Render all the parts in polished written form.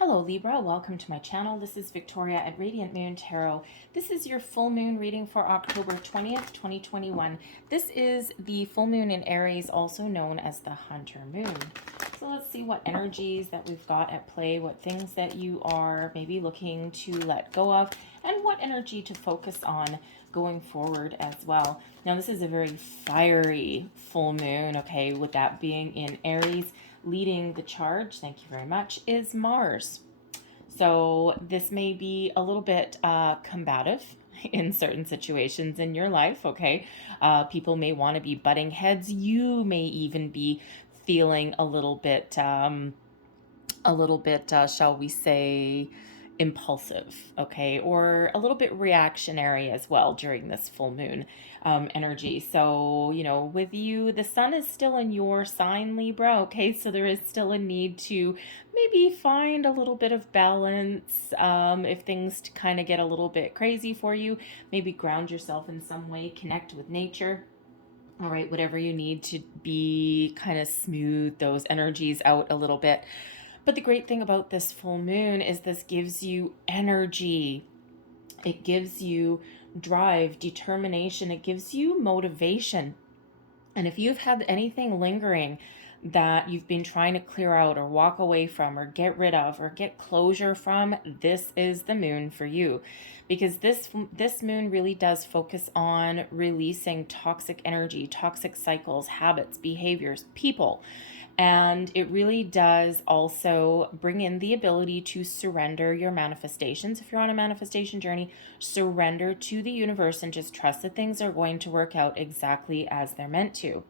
Hello Libra, welcome to my channel. This is Victoria at Radiant Moon Tarot. This is your full moon reading for October 20th, 2021. This is the full moon in Aries, also known as the Hunter Moon. So let's see what energies that we've got at play, what things that you are maybe looking to let go of, and what energy to focus on going forward as well. Now this is a very fiery full moon, okay, with that being in Aries. Leading the charge, thank you very much, is Mars. So this may be a little bit combative in certain situations in your life, okay? People may want to be butting heads. You may even be feeling a little bit, shall we say, impulsive, okay, or a little bit reactionary as well during this full moon energy. So, you know, with you, the sun is still in your sign, Libra, okay, so there is still a need to maybe find a little bit of balance. If things kind of get a little bit crazy for you, maybe ground yourself in some way, connect with nature. All right, whatever you need to be kind of smooth those energies out a little bit. But the great thing about this full moon is this gives you energy. It gives you drive, determination. It gives you motivation. And if you've had anything lingering that you've been trying to clear out or walk away from or get rid of or get closure from, this is the moon for you. Because this moon really does focus on releasing toxic energy, toxic cycles, habits, behaviors, people. And it really does also bring in the ability to surrender your manifestations. If you're on a manifestation journey, surrender to the universe and just trust that things are going to work out exactly as they're meant to.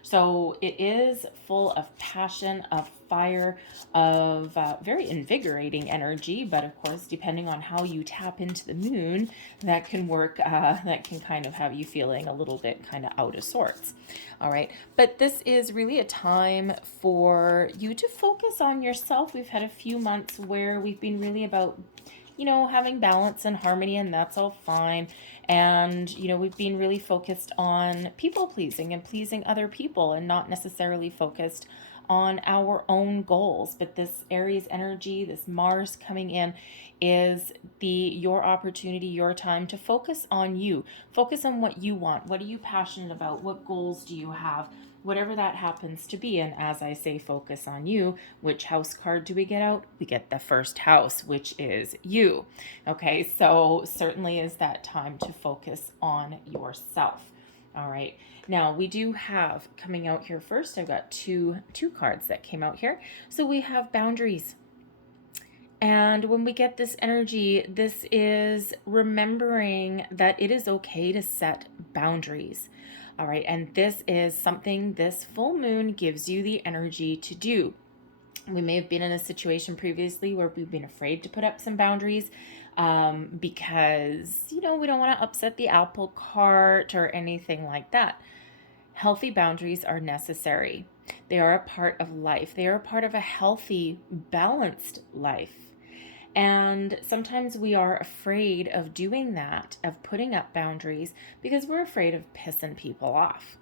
So it is full of passion, of fire, of very invigorating energy. But of course, depending on how you tap into the moon, that can work, that can kind of have you feeling a little bit kind of out of sorts. All right. But this is really a time for you to focus on yourself. We've had a few months where we've been really about, you know, having balance and harmony, and that's all fine. And, you know, we've been really focused on people pleasing and pleasing other people and not necessarily focused on our own goals. But this Aries energy, this Mars coming in, is your opportunity, your time to focus on you. Focus on what you want. What are you passionate about? What goals do you have? Whatever that happens to be. And as I say, focus on you. Which house card do we get out? We get the first house, which is you. Okay, so certainly is that time to focus on yourself. All right. Now we do have coming out here first. I've got two cards that came out here. So we have boundaries. And when we get this energy, this is remembering that it is okay to set boundaries. All right. And this is something this full moon gives you the energy to do. We may have been in a situation previously where we've been afraid to put up some boundaries because, you know, we don't want to upset the apple cart or anything like that. Healthy boundaries are necessary. They are a part of life. They are a part of a healthy, balanced life. And sometimes we are afraid of doing that, of putting up boundaries, because we're afraid of pissing people off.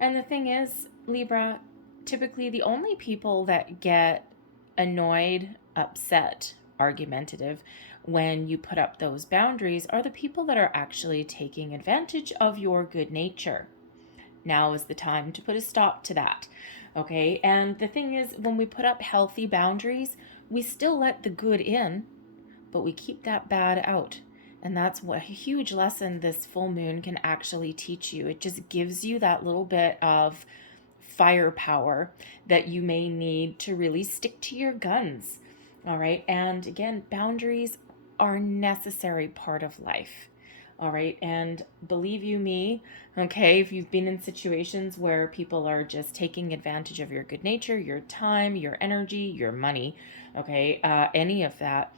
And the thing is, Libra, typically the only people that get annoyed, upset, argumentative when you put up those boundaries are the people that are actually taking advantage of your good nature. Now is the time to put a stop to that. Okay, and the thing is, when we put up healthy boundaries, we still let the good in, but we keep that bad out. And that's what a huge lesson this full moon can actually teach you. It just gives you that little bit of firepower that you may need to really stick to your guns. All right. And again, boundaries are a necessary part of life. All right. And believe you me, okay, if you've been in situations where people are just taking advantage of your good nature, your time, your energy, your money, okay, any of that,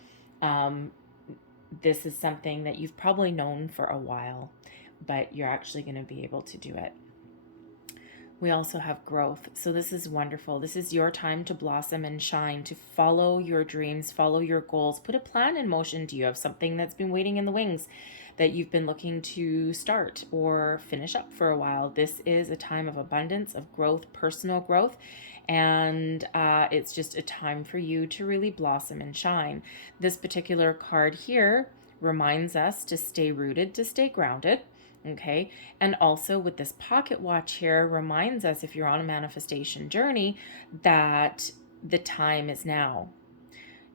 this is something that you've probably known for a while, but you're actually going to be able to do it. We also have growth. So this is wonderful. This is your time to blossom and shine, to follow your dreams, follow your goals, put a plan in motion. Do you have something that's been waiting in the wings that you've been looking to start or finish up for a while? This is a time of abundance, of growth, personal growth, And it's just a time for you to really blossom and shine. This particular card here reminds us to stay rooted, to stay grounded. Okay. And also with this pocket watch here reminds us, if you're on a manifestation journey, that the time is now.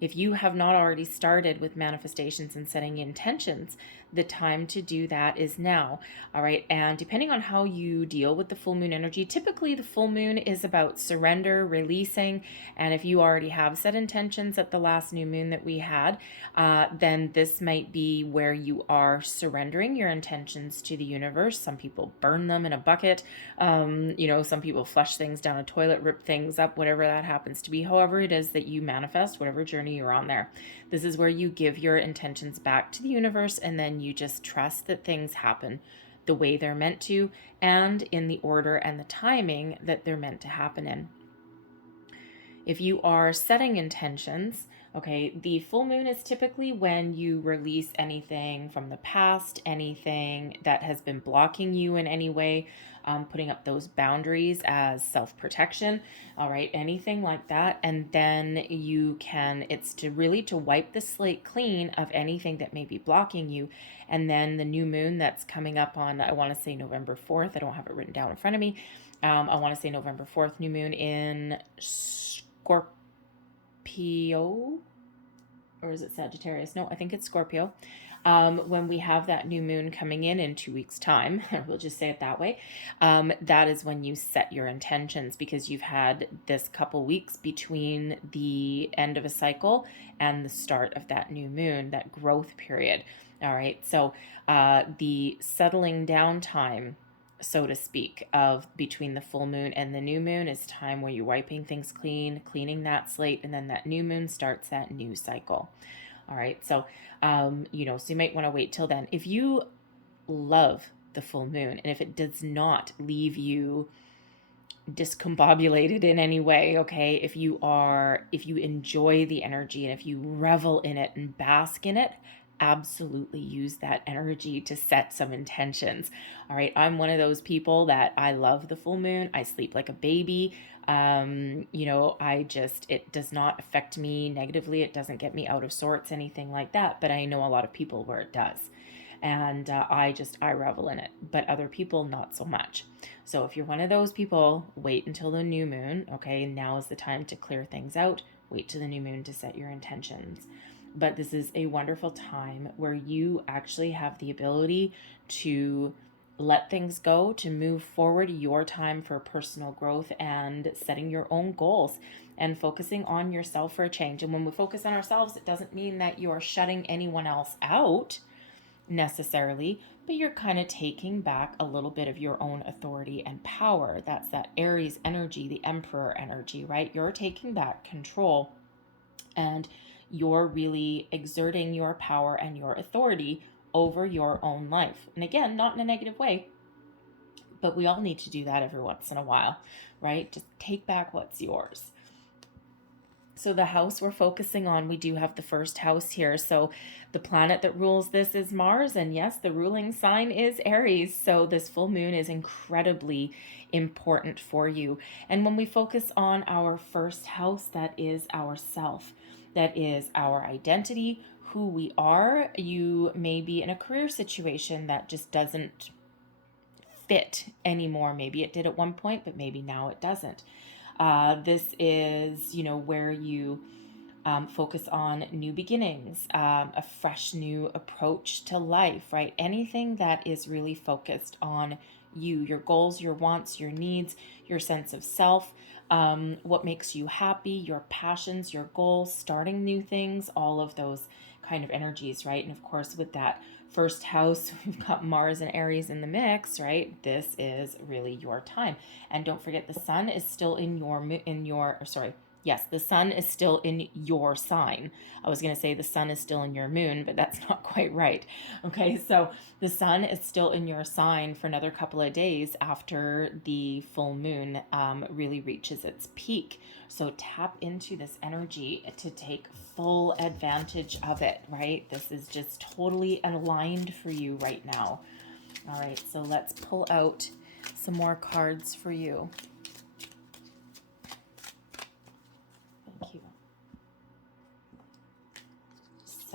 If you have not already started with manifestations and setting intentions, the time to do that is now. All right. And depending on how you deal with the full moon energy, typically the full moon is about surrender, releasing. And if you already have set intentions at the last new moon that we had, then this might be where you are surrendering your intentions to the universe. Some people burn them in a bucket. Some people flush things down a toilet, rip things up, whatever that happens to be. However it is that you manifest, whatever journey you're on there. This is where you give your intentions back to the universe, and then you just trust that things happen the way they're meant to and in the order and the timing that they're meant to happen in. If you are setting intentions, okay, the full moon is typically when you release anything from the past, anything that has been blocking you in any way, putting up those boundaries as self-protection, all right, anything like that. And then it's to really to wipe the slate clean of anything that may be blocking you. And then the new moon that's coming up on, I want to say November 4th, I don't have it written down in front of me. I want to say November 4th, new moon in Scorpio, or is it Sagittarius? No, I think it's Scorpio. When we have that new moon coming in 2 weeks' time, we'll just say it that way, that is when you set your intentions, because you've had this couple weeks between the end of a cycle and the start of that new moon, that growth period. All right, so the settling down time, so to speak, of between the full moon and the new moon is time where you're wiping things clean, cleaning that slate, and then that new moon starts that new cycle. All right, so so you might want to wait till then. If you love the full moon and if it does not leave you discombobulated in any way, okay, if you enjoy the energy and if you revel in it and bask in it, absolutely use that energy to set some intentions. All right, I'm one of those people that I love the full moon. I sleep like a baby. It does not affect me negatively. It doesn't get me out of sorts, anything like that. But I know a lot of people where it does. And I revel in it, but other people not so much. So if you're one of those people, wait until the new moon. Okay, now is the time to clear things out. Wait till the new moon to set your intentions. But this is a wonderful time where you actually have the ability to let things go, to move forward your time for personal growth and setting your own goals and focusing on yourself for a change. And when we focus on ourselves, it doesn't mean that you're shutting anyone else out necessarily, but you're kind of taking back a little bit of your own authority and power. That's that Aries energy, the Emperor energy, right? You're taking back control and you're really exerting your power and your authority over your own life. And again, not in a negative way, but we all need to do that every once in a while, right? Just take back what's yours. So the house we're focusing on, we do have the first house here. So the planet that rules this is Mars. And yes, the ruling sign is Aries. So this full moon is incredibly important for you. And when we focus on our first house, that is our self. That is our identity, who we are. You may be in a career situation that just doesn't fit anymore. Maybe it did at one point, but maybe now it doesn't. This is, where you focus on new beginnings, a fresh new approach to life, right? Anything that is really focused on you, your goals, your wants, your needs, your sense of self, what makes you happy, your passions, your goals, starting new things, all of those kind of energies, right? And of course, with that first house, we've got Mars and Aries in the mix, right? This is really your time. And don't forget, the sun is still the sun is still in your sign. I was going to say the sun is still in your moon, but that's not quite right. Okay, so the sun is still in your sign for another couple of days after the full moon really reaches its peak. So tap into this energy to take full advantage of it, right? This is just totally aligned for you right now. All right, so let's pull out some more cards for you.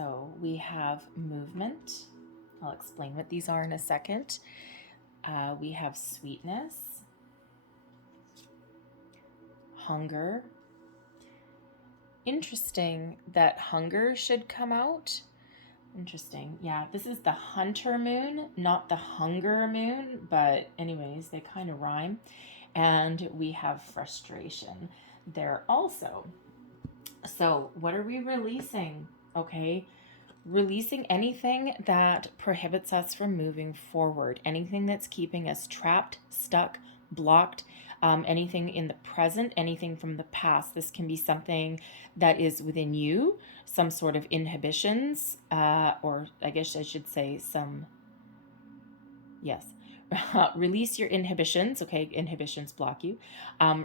So we have movement. I'll explain what these are in a second. We have sweetness, hunger. Interesting that hunger should come out. Interesting. Yeah, this is the hunter moon, not the hunger moon, but anyways, they kind of rhyme. And we have frustration there also. So what are we releasing? Okay, releasing anything that prohibits us from moving forward, anything that's keeping us trapped, stuck, blocked, anything in the present, anything from the past. This can be something that is within you, some sort of inhibitions, or I guess I should say yes. Release your inhibitions. Okay, inhibitions block you.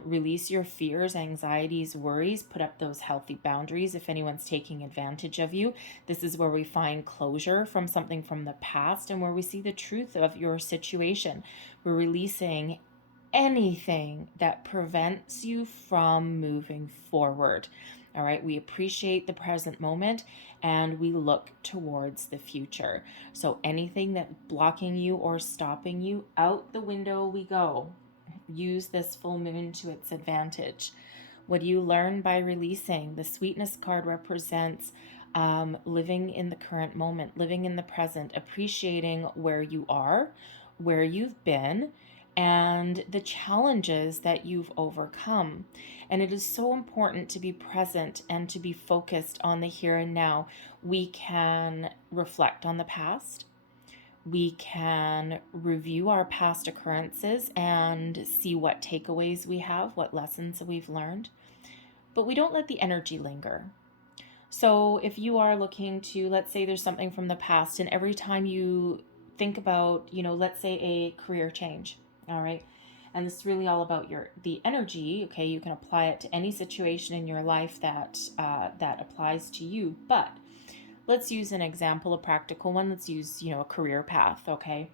Release your fears, anxieties, worries. Put up those healthy boundaries if anyone's taking advantage of you. This is where we find closure from something from the past and where we see the truth of your situation. We're releasing anything that prevents you from moving forward. All right, we appreciate the present moment and we look towards the future. So anything that's blocking you or stopping you, out the window we go. Use this full moon to its advantage. What do you learn by releasing? The sweetness card represents living in the current moment, living in the present, appreciating where you are, where you've been, and the challenges that you've overcome. And it is so important to be present and to be focused on the here and now. We can reflect on the past. We can review our past occurrences and see what takeaways we have, what lessons we've learned. But we don't let the energy linger. So if you are looking to, let's say there's something from the past, and every time you think about, let's say a career change, all right? And this is really all about the energy, okay? You can apply it to any situation in your life that applies to you. But let's use an example, a practical one. Let's use, a career path, okay?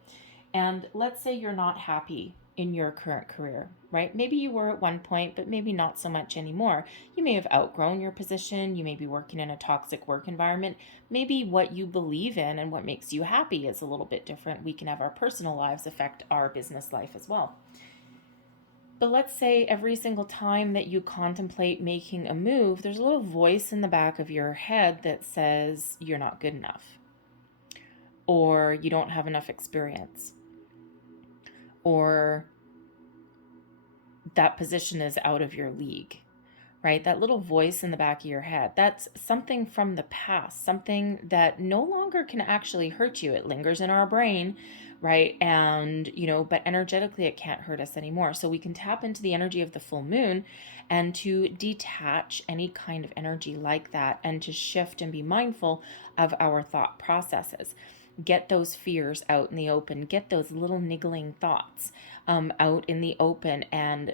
And let's say you're not happy in your current career, right? Maybe you were at one point, but maybe not so much anymore. You may have outgrown your position. You may be working in a toxic work environment. Maybe what you believe in and what makes you happy is a little bit different. We can have our personal lives affect our business life as well. But let's say every single time that you contemplate making a move, there's a little voice in the back of your head that says you're not good enough, or you don't have enough experience, or that position is out of your league, right? That little voice in the back of your head, that's something from the past, something that no longer can actually hurt you. It lingers in our brain, right? And, but energetically it can't hurt us anymore. So we can tap into the energy of the full moon and to detach any kind of energy like that and to shift and be mindful of our thought processes. Get those fears out in the open, get those little niggling thoughts out in the open and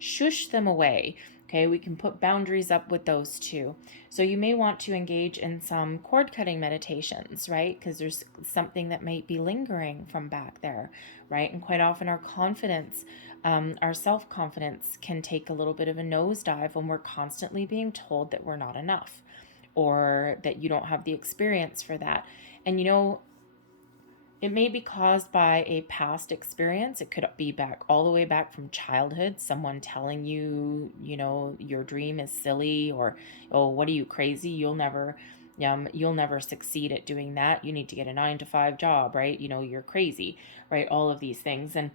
shush them away. Okay, we can put boundaries up with those too. So you may want to engage in some cord cutting meditations, right? Because there's something that might be lingering from back there, right? And quite often our confidence, our self-confidence can take a little bit of a nosedive when we're constantly being told that we're not enough or that you don't have the experience for that. And it may be caused by a past experience. It could be all the way back from childhood. Someone telling you, your dream is silly, or, oh, what are you, crazy? You'll never succeed at doing that. You need to get a 9-to-5 job, right? You're crazy, right? All of these things. And,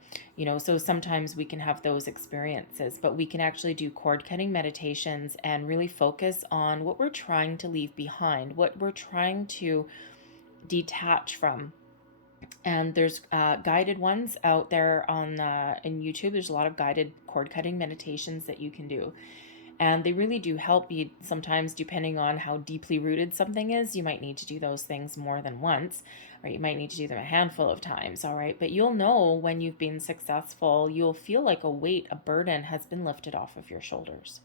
so sometimes we can have those experiences, but we can actually do cord cutting meditations and really focus on what we're trying to leave behind, what we're trying to detach from. And there's guided ones out there in YouTube. There's a lot of guided cord cutting meditations that you can do. And they really do help you. Sometimes, depending on how deeply rooted something is, you might need to do those things more than once, or you might need to do them a handful of times, all right? But you'll know when you've been successful. You'll feel like a weight, a burden has been lifted off of your shoulders.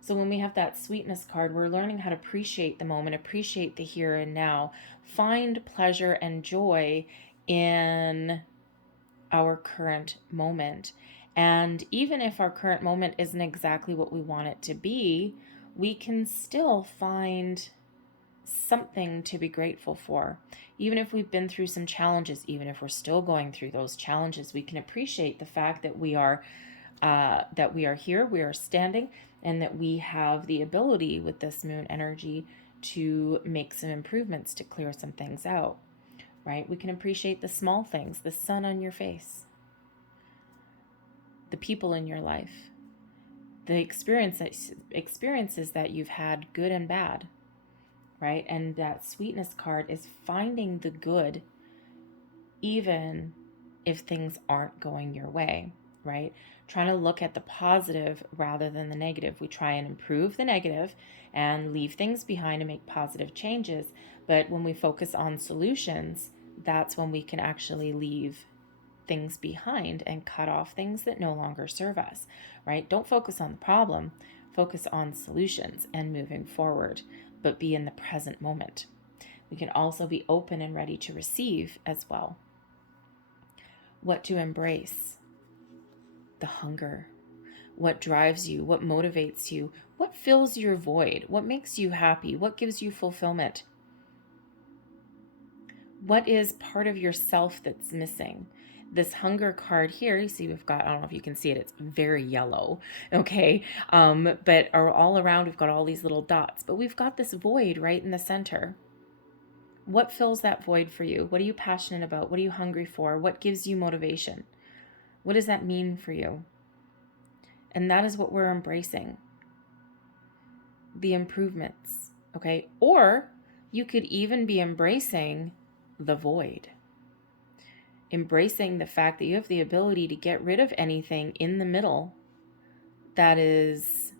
So when we have that sweetness card, we're learning how to appreciate the moment, appreciate the here and now, find pleasure and joy in our current moment. And even if our current moment isn't exactly what we want it to be, we can still find something to be grateful for. Even if we've been through some challenges, even if we're still going through those challenges, we can appreciate the fact that we are here, we are standing, and that we have the ability with this moon energy to make some improvements, to clear some things out, right? We can appreciate the small things, the sun on your face, the people in your life, the experiences that you've had, good and bad, right? And that sweetness card is finding the good even if things aren't going your way, right? Trying to look at the positive rather than the negative. We try and improve the negative and leave things behind and make positive changes. But when we focus on solutions, that's when we can actually leave things behind and cut off things that no longer serve us, right? Don't focus on the problem, focus on solutions and moving forward, but be in the present moment. We can also be open and ready to receive as well. What to embrace? The hunger. What drives you? What motivates you? What fills your void? What makes you happy? What gives you fulfillment? What is part of yourself that's missing? This hunger card here, you see we've got, I don't know if you can see it, it's very yellow, okay? But all around we've got all these little dots, but we've got this void right in the center. What fills that void for you? What are you passionate about? What are you hungry for? What gives you motivation? What does that mean for you? And that is what we're embracing. The improvements, okay? Or you could even be embracing the void. Embracing the fact that you have the ability to get rid of anything in the middle that is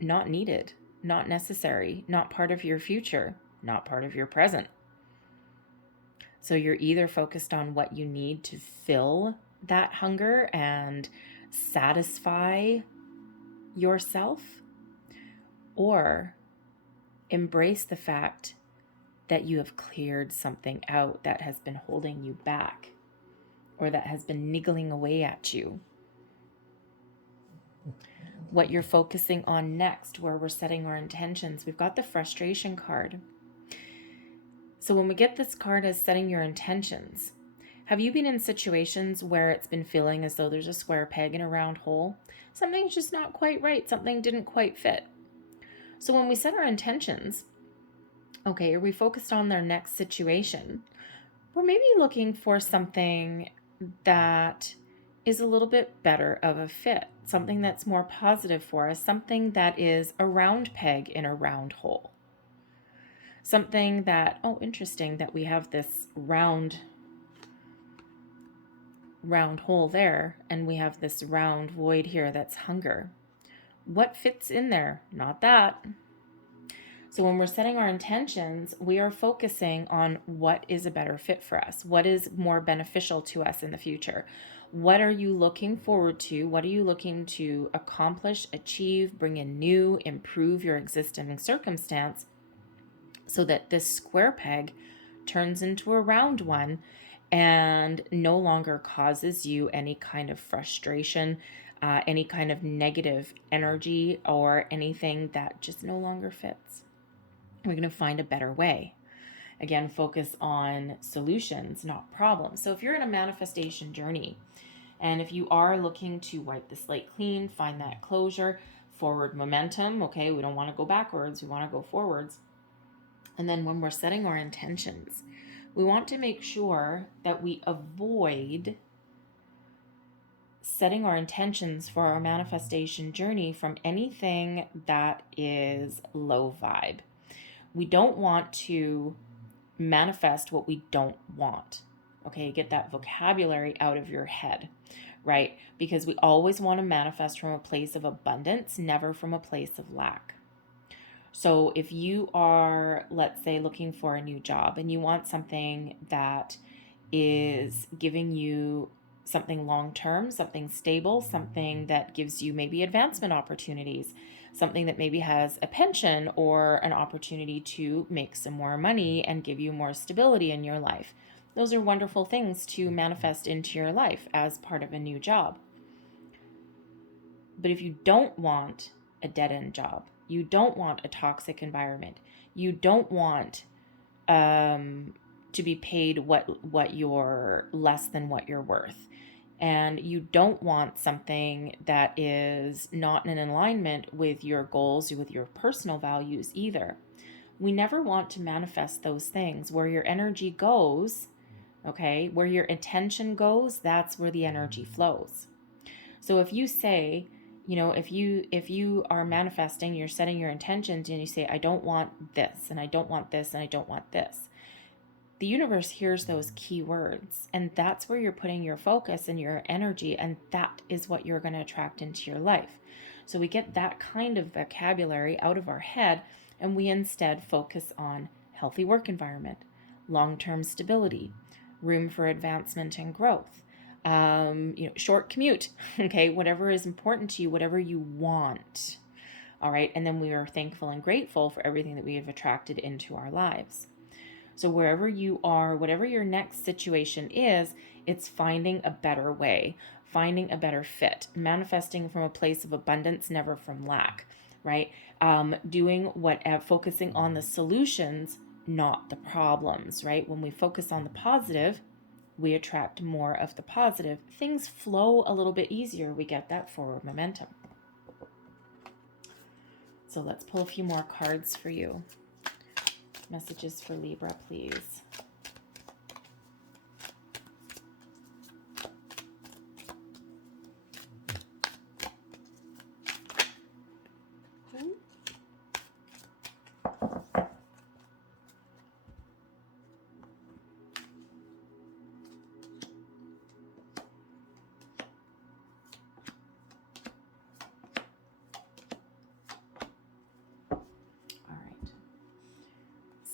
not needed, not necessary, not part of your future, not part of your present. So you're either focused on what you need to fill that hunger and satisfy yourself, or embrace the fact that you have cleared something out that has been holding you back, or that has been niggling away at you. What you're focusing on next, where we're setting our intentions. We've got the frustration card. So when we get this card as setting your intentions, have you been in situations where it's been feeling as though there's a square peg in a round hole? Something's just not quite right. Something didn't quite fit. So when we set our intentions, okay, are we focused on their next situation? We're maybe looking for something that is a little bit better of a fit, something that's more positive for us, something that is a round peg in a round hole. Something that, oh, interesting that we have this round hole there, and we have this round void here that's hunger. What fits in there? Not that. So when we're setting our intentions, we are focusing on what is a better fit for us, what is more beneficial to us in the future. What are you looking forward to? What are you looking to accomplish, achieve, bring in new, improve your existing circumstance, so that this square peg turns into a round one and no longer causes you any kind of frustration, any kind of negative energy, or anything that just no longer fits. We're going to find a better way. Again, focus on solutions, not problems. So if you're in a manifestation journey, and if you are looking to wipe the slate clean, find that closure, forward momentum, okay, we don't want to go backwards, we want to go forwards. And then when we're setting our intentions, we want to make sure that we avoid setting our intentions for our manifestation journey from anything that is low vibe. We don't want to manifest what we don't want. Okay, get that vocabulary out of your head, right? Because we always want to manifest from a place of abundance, never from a place of lack. So if you are, let's say, looking for a new job and you want something that is giving you something long-term, something stable, something that gives you maybe advancement opportunities, something that maybe has a pension or an opportunity to make some more money and give you more stability in your life. Those are wonderful things to manifest into your life as part of a new job. But if you don't want a dead-end job, you don't want a toxic environment, You don't want to be paid what you're less than what you're worth. And you don't want something that is not in alignment with your goals, with your personal values either. We never want to manifest those things. Where your energy goes, okay, where your intention goes, that's where the energy flows. So if you say, if you are manifesting, you're setting your intentions and you say, I don't want this, and I don't want this, and I don't want this. The universe hears those key words, and that's where you're putting your focus and your energy, and that is what you're going to attract into your life. So we get that kind of vocabulary out of our head, and we instead focus on healthy work environment, long-term stability, room for advancement and growth, short commute, okay, whatever is important to you, whatever you want. All right, and then we are thankful and grateful for everything that we have attracted into our lives. So wherever you are, whatever your next situation is, it's finding a better way, finding a better fit, manifesting from a place of abundance, never from lack, right? Focusing on the solutions, not the problems, right? When we focus on the positive, we attract more of the positive. Things flow a little bit easier. We get that forward momentum. So let's pull a few more cards for you. Messages for Libra, please.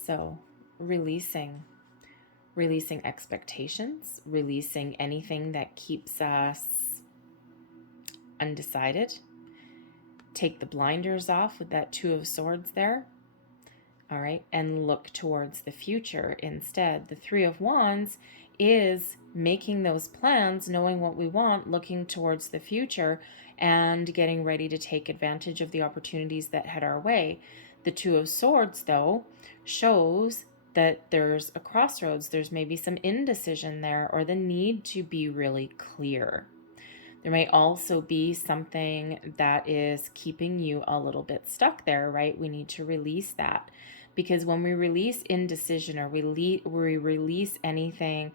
So releasing expectations, releasing anything that keeps us undecided. Take the blinders off with that Two of Swords there. All right, and look towards the future instead. The Three of Wands is making those plans, knowing what we want, looking towards the future, and getting ready to take advantage of the opportunities that head our way. The Two of Swords, though, shows that there's a crossroads. There's maybe some indecision there, or the need to be really clear. There may also be something that is keeping you a little bit stuck there, right? We need to release that, because when we release indecision, or we release anything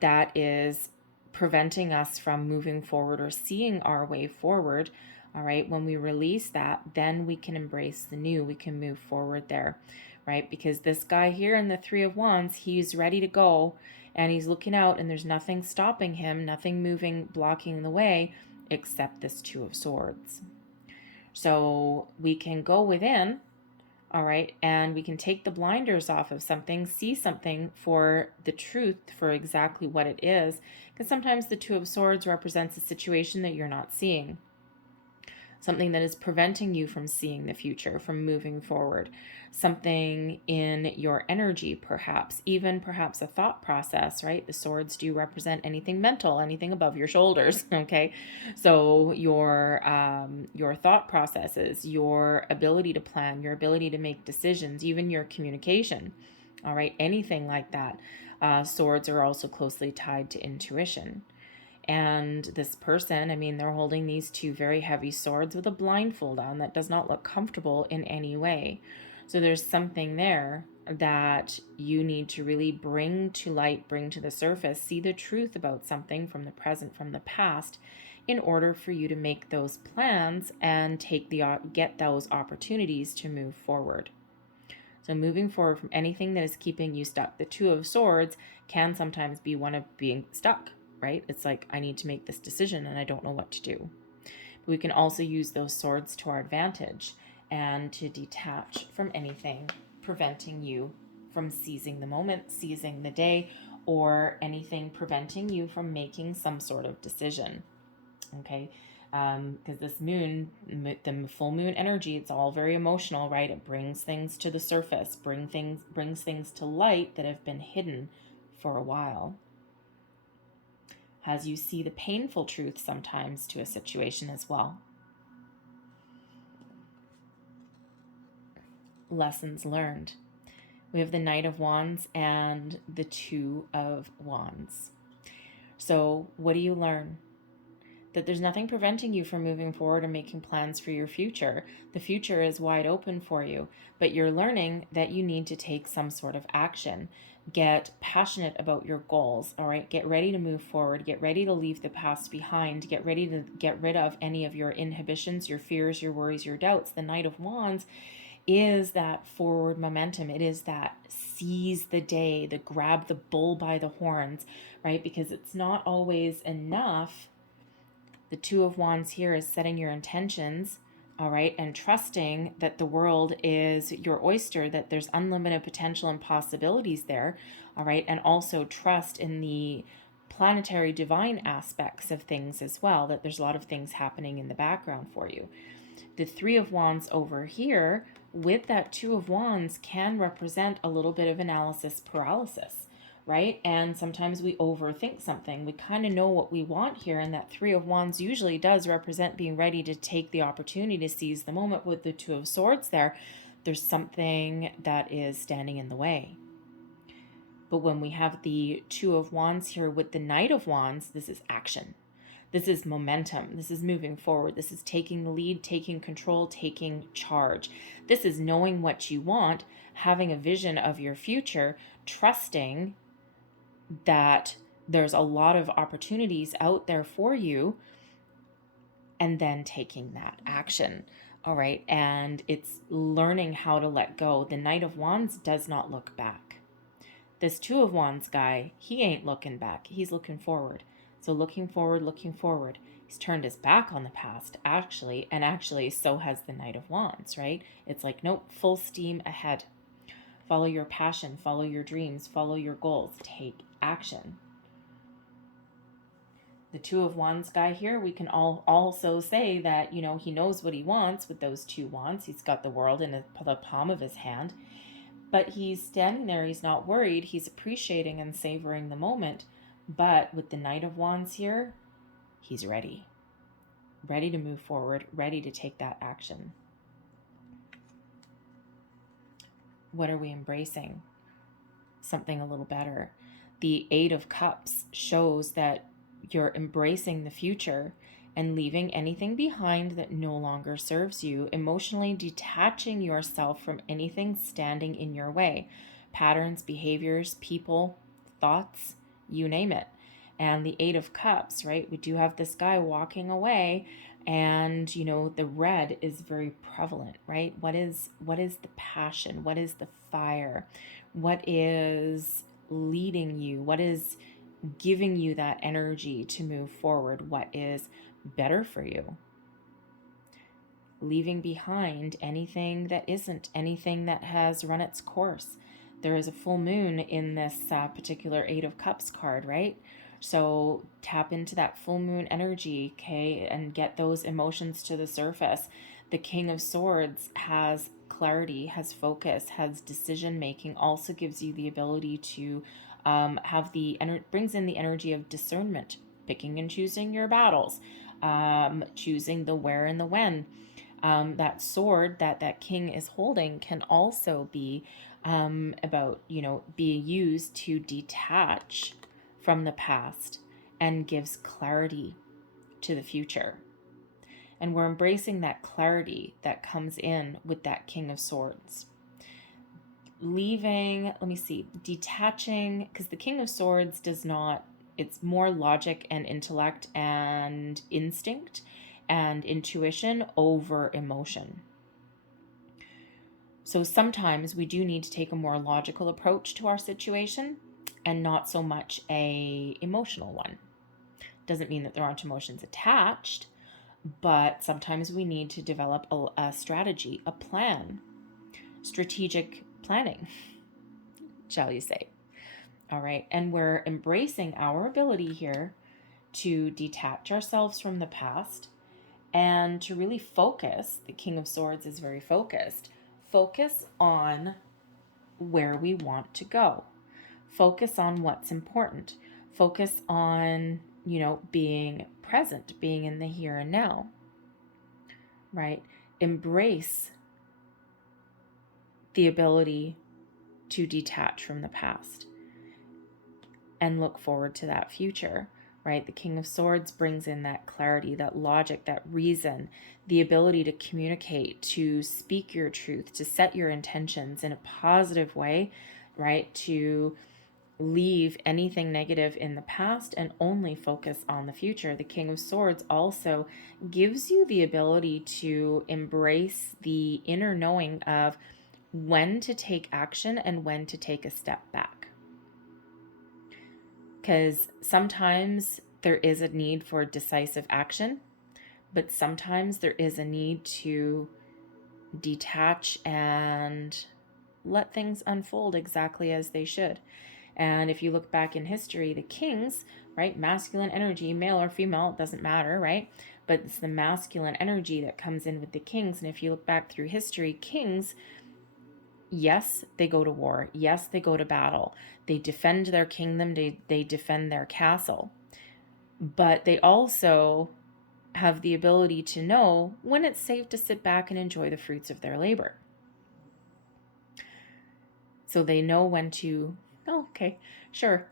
that is preventing us from moving forward or seeing our way forward, all right, when we release that, then we can embrace the new. We can move forward there, right? Because this guy here in the Three of Wands, he's ready to go, and he's looking out, and there's nothing stopping him, nothing moving, blocking the way, except this Two of Swords. So we can go within, all right, and we can take the blinders off of something, see something for the truth, for exactly what it is, because sometimes the Two of Swords represents a situation that you're not seeing, something that is preventing you from seeing the future, from moving forward, something in your energy, perhaps, even perhaps a thought process, right? The swords do represent anything mental, anything above your shoulders, okay? So your thought processes, your ability to plan, your ability to make decisions, even your communication, all right? Anything like that. Swords are also closely tied to intuition. And this person, I mean, they're holding these two very heavy swords with a blindfold on that does not look comfortable in any way. So there's something there that you need to really bring to light, bring to the surface, see the truth about something from the present, from the past, in order for you to make those plans and get those opportunities to move forward. So moving forward from anything that is keeping you stuck. The Two of Swords can sometimes be one of being stuck, right? It's like, I need to make this decision and I don't know what to do. But we can also use those swords to our advantage and to detach from anything preventing you from seizing the moment, seizing the day, or anything preventing you from making some sort of decision. Okay, because this moon, the full moon energy, it's all very emotional, right? It brings things to the surface, brings things to light that have been hidden for a while. As you see the painful truth sometimes to a situation as well. lessons learned. We have the Knight of Wands and the Two of Wands. So what do you learn? That there's nothing preventing you from moving forward and making plans for your future. The future is wide open for you, but you're learning that you need to take some sort of action. Get passionate about your goals, all right? Get ready to move forward. Get ready to leave the past behind. Get ready to get rid of any of your inhibitions, your fears, your worries, your doubts. The Knight of Wands is that forward momentum. It is that seize the day, the grab the bull by the horns, right? Because it's not always enough. The Two of Wands here is setting your intentions, all right, and trusting that the world is your oyster, that there's unlimited potential and possibilities there, all right, and also trust in the planetary divine aspects of things as well, that there's a lot of things happening in the background for you. The Three of Wands over here with that Two of Wands can represent a little bit of analysis paralysis, right? And sometimes we overthink something. We kind of know what we want here, and that Three of Wands usually does represent being ready to take the opportunity to seize the moment. With the Two of Swords there's something that is standing in the way. But when we have the Two of Wands here with the Knight of Wands, this is action. This is momentum. This is moving forward. This is taking the lead, taking control, taking charge. This is knowing what you want, having a vision of your future, trusting that there's a lot of opportunities out there for you, and then taking that action. All right. And it's learning how to let go. The Knight of Wands does not look back. This Two of Wands guy, he ain't looking back. He's looking forward. So looking forward, looking forward. He's turned his back on the past, actually, and actually so has the Knight of Wands, right? It's like, nope, full steam ahead. Follow your passion, follow your dreams, follow your goals, take action. The Two of Wands guy here, we can also say that, you know, he knows what he wants with those two wands. He's got the world in the palm of his hand, but he's standing there. He's not worried. He's appreciating and savoring the moment. But with the Knight of Wands here, he's ready to move forward, ready to take that action. What are we embracing? Something a little better. The Eight of Cups shows that you're embracing the future and leaving anything behind that no longer serves you, emotionally detaching yourself from anything standing in your way. Patterns, behaviors, people, thoughts, you name it. And the Eight of Cups, right? We do have this guy walking away, and you know, the red is very prevalent, right? What is the passion? What is the fire? What is leading you? What is giving you that energy to move forward? What is better for you? Leaving behind anything that isn't, anything that has run its course. There is a full moon in this particular Eight of Cups card, right? So tap into that full moon energy, okay, and get those emotions to the surface. The King of Swords has clarity, has focus, has decision making, also gives you the ability to have brings in the energy of discernment, picking and choosing your battles, choosing the where and the when. That sword that king is holding can also be about, you know, being used to detach from the past and gives clarity to the future. And we're embracing that clarity that comes in with that King of Swords. Detaching, because the King of Swords does not, it's more logic and intellect and instinct and intuition over emotion. So sometimes we do need to take a more logical approach to our situation and not so much a emotional one. Doesn't mean that there aren't emotions attached, but sometimes we need to develop a strategy, a plan, strategic planning, shall you say. All right. And we're embracing our ability here to detach ourselves from the past and to really focus. The King of Swords is very focused. Focus on where we want to go. Focus on what's important. Focus on, you know, being present, being in the here and now, right? Embrace the ability to detach from the past and look forward to that future, right? The King of Swords brings in that clarity, that logic, that reason, the ability to communicate, to speak your truth, to set your intentions in a positive way, right? To leave anything negative in the past and only focus on the future. The King of Swords also gives you the ability to embrace the inner knowing of when to take action and when to take a step back. Because sometimes there is a need for decisive action, but sometimes there is a need to detach and let things unfold exactly as they should. And if you look back in history, the kings, right, masculine energy, male or female, it doesn't matter, right? But it's the masculine energy that comes in with the kings. And if you look back through history, kings, yes, they go to war. Yes, they go to battle. They defend their kingdom. They defend their castle. But they also have the ability to know when it's safe to sit back and enjoy the fruits of their labor. So they know when to, oh, okay, sure.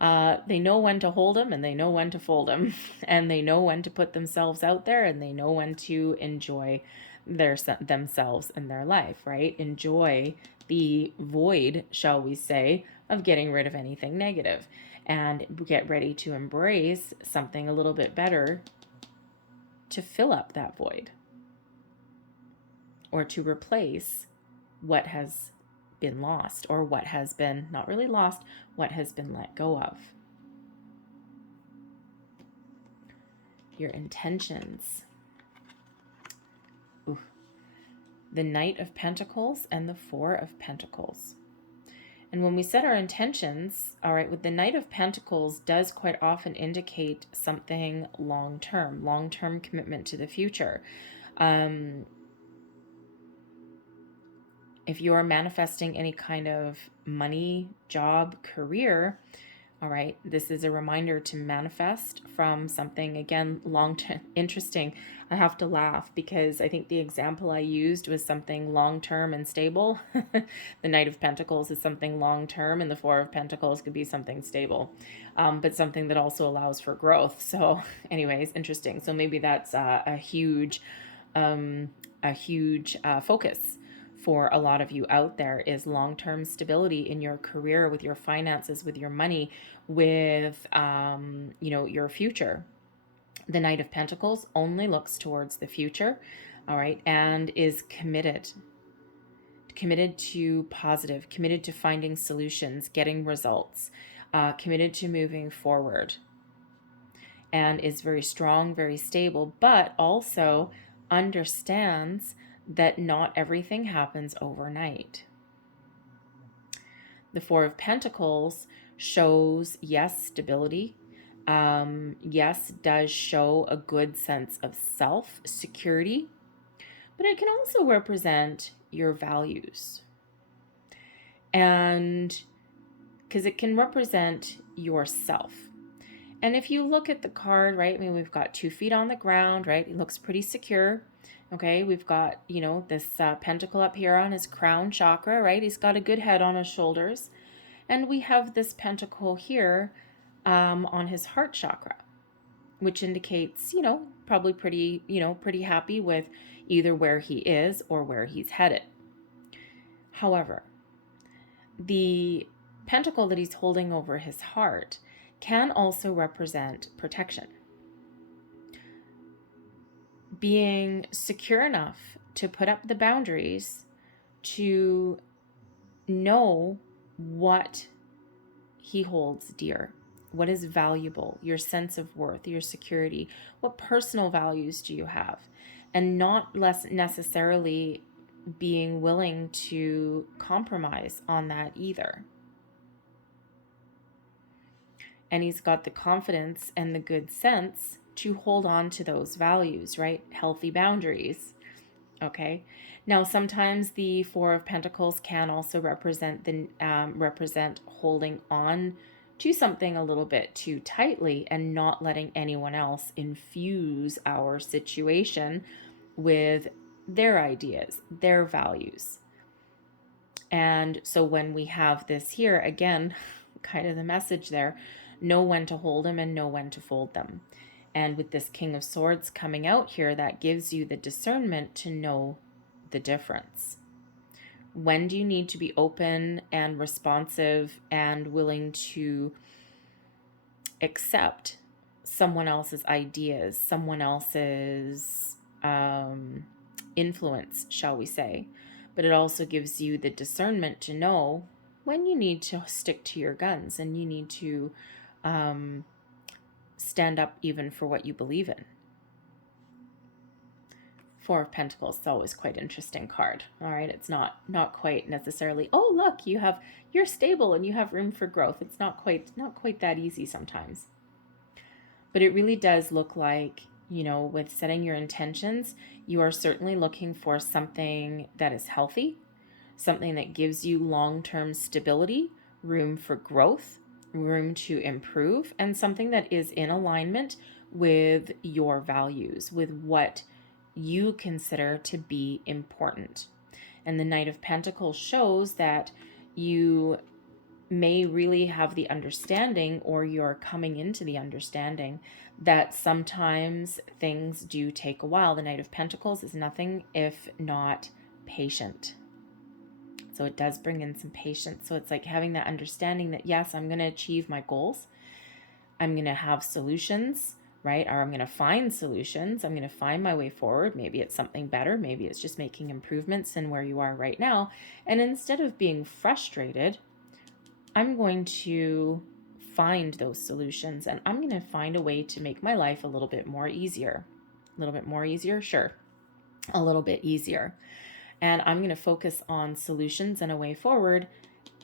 They know when to hold them and they know when to fold them. And they know when to put themselves out there and they know when to enjoy themselves and their life, right? Enjoy the void, shall we say, of getting rid of anything negative and get ready to embrace something a little bit better to fill up that void or to replace what has been lost, or what has been not really lost, what has been let go of. Your intentions. Ooh. The Knight of Pentacles and the Four of Pentacles. And when we set our intentions, all right, with the Knight of Pentacles does quite often indicate something long-term commitment to the future. If you're manifesting any kind of money, job, career, all right, this is a reminder to manifest from something, again, long-term. Interesting. I have to laugh because I think the example I used was something long-term and stable. The Knight of Pentacles is something long-term and the Four of Pentacles could be something stable, but something that also allows for growth. So anyways, interesting. So maybe that's a huge focus for a lot of you out there, is long-term stability in your career, with your finances, with your money, with your future. The Knight of Pentacles only looks towards the future, all right, and is committed to positive, committed to finding solutions, getting results, committed to moving forward, and is very strong, very stable, but also understands that not everything happens overnight. The Four of Pentacles shows, yes, stability. Yes, does show a good sense of self, security, but it can also represent your values. And because it can represent yourself. And if you look at the card, right, I mean, we've got 2 feet on the ground, right? It looks pretty secure. Okay, we've got, this pentacle up here on his crown chakra, right? He's got a good head on his shoulders. And we have this pentacle here on his heart chakra, which indicates, probably pretty happy with either where he is or where he's headed. However, the pentacle that he's holding over his heart can also represent protection. Being secure enough to put up the boundaries to know what he holds dear, what is valuable, your sense of worth, your security, what personal values do you have, and not less necessarily being willing to compromise on that either. And he's got the confidence and the good sense to hold on to those values, right? Healthy boundaries. Okay. Now, sometimes the Four of Pentacles can also represent holding on to something a little bit too tightly and not letting anyone else infuse our situation with their ideas, their values. And so when we have this here, again, kind of the message there, know when to hold them and know when to fold them. And with this King of Swords coming out here, that gives you the discernment to know the difference. When do you need to be open and responsive and willing to accept someone else's ideas, someone else's influence, shall we say? But it also gives you the discernment to know when you need to stick to your guns and you need to stand up even for what you believe in. Four of Pentacles is always quite an interesting card. All right, it's not quite necessarily, oh look, you're stable and you have room for growth. It's not quite that easy sometimes. But it really does look like, with setting your intentions, you are certainly looking for something that is healthy, something that gives you long-term stability, room for growth, room to improve, and something that is in alignment with your values, with what you consider to be important. And the Knight of Pentacles shows that you may really have the understanding, or you're coming into the understanding, that sometimes things do take a while. The Knight of Pentacles is nothing if not patient. So it does bring in some patience. So it's like having that understanding that, yes, I'm going to achieve my goals. I'm going to have solutions, right? Or I'm going to find solutions. I'm going to find my way forward. Maybe it's something better. Maybe it's just making improvements in where you are right now. And instead of being frustrated, I'm going to find those solutions, and I'm going to find a way to make my life a little bit more easier. A little bit more easier? Sure. A little bit easier. And I'm going to focus on solutions and a way forward,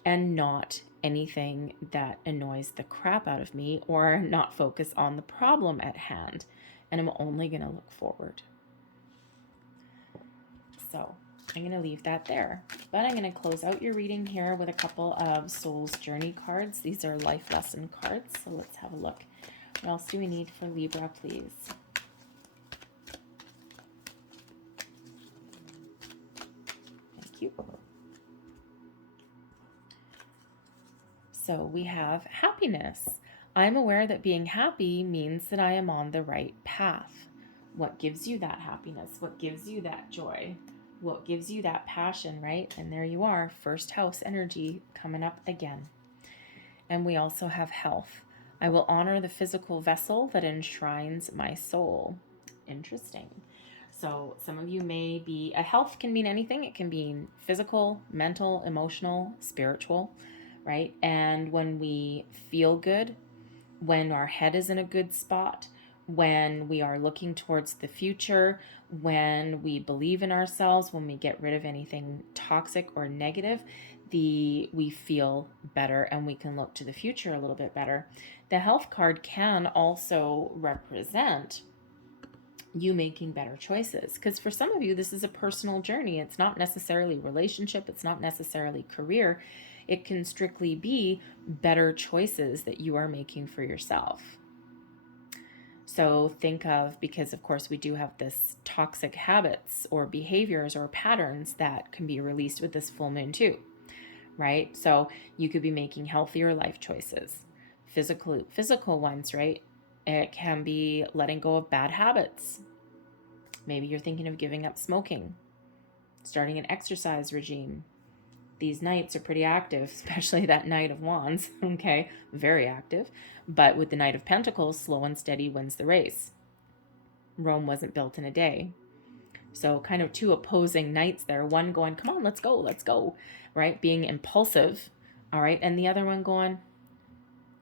and not anything that annoys the crap out of me, or not focus on the problem at hand. And I'm only going to look forward. So I'm going to leave that there. But I'm going to close out your reading here with a couple of Soul's Journey cards. These are life lesson cards. So let's have a look. What else do we need for Libra, please? Thank you. So we have happiness. I'm aware that being happy means that I am on the right path. What gives you that happiness? What gives you that joy? What gives you that passion, right? And there you are, first house energy coming up again. And we also have health. I will honor the physical vessel that enshrines my soul. Interesting. So some of you may be, a health can mean anything. It can mean physical, mental, emotional, spiritual, right? And when we feel good, when our head is in a good spot, when we are looking towards the future, when we believe in ourselves, when we get rid of anything toxic or negative, we feel better and we can look to the future a little bit better. The health card can also represent you making better choices, because for some of you, this is a personal journey. It's not necessarily relationship. It's not necessarily career. It can strictly be better choices that you are making for yourself. So think of, because of course we do have this toxic habits or behaviors or patterns that can be released with this full moon too, right? So you could be making healthier life choices, physical ones, right? It can be letting go of bad habits. Maybe you're thinking of giving up smoking, starting an exercise regime. These knights are pretty active, especially that Knight of Wands, okay? Very active. But with the Knight of Pentacles, slow and steady wins the race. Rome wasn't built in a day. So kind of two opposing knights there. One going, come on, let's go, right? Being impulsive, all right? And the other one going,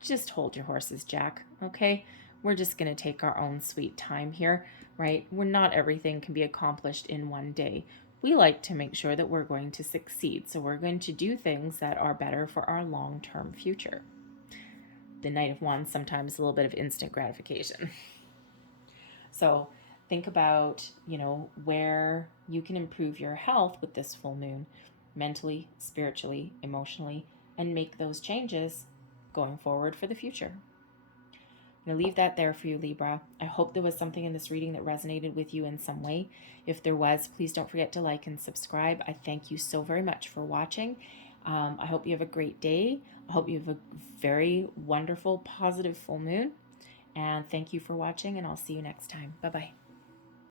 just hold your horses, Jack, okay? We're just going to take our own sweet time here, right? Not everything can be accomplished in one day. We like to make sure that we're going to succeed. So we're going to do things that are better for our long-term future. The Knight of Wands, sometimes a little bit of instant gratification. So think about, where you can improve your health with this full moon, mentally, spiritually, emotionally, and make those changes going forward for the future. I'm going to leave that there for you, Libra. I hope there was something in this reading that resonated with you in some way. If there was, please don't forget to like and subscribe. I thank you so very much for watching. I hope you have a great day. I hope you have a very wonderful, positive full moon. And thank you for watching, and I'll see you next time. Bye-bye.